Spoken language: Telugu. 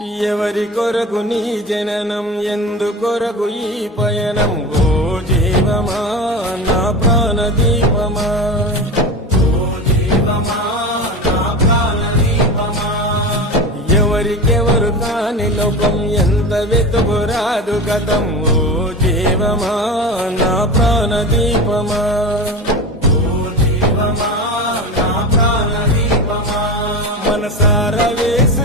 ఎవరి కొరకు నీ జననం, ఎందు కొరకు ఈ పయనం? ఓ జీవమా నా ప్రాణ దీపమా, ఎవరికెవరు కాని లోకం, ఎంత వెతుకురాదు గతం. ఓ జీవమా నా ప్రాణ దీపమా, మనసార వేసు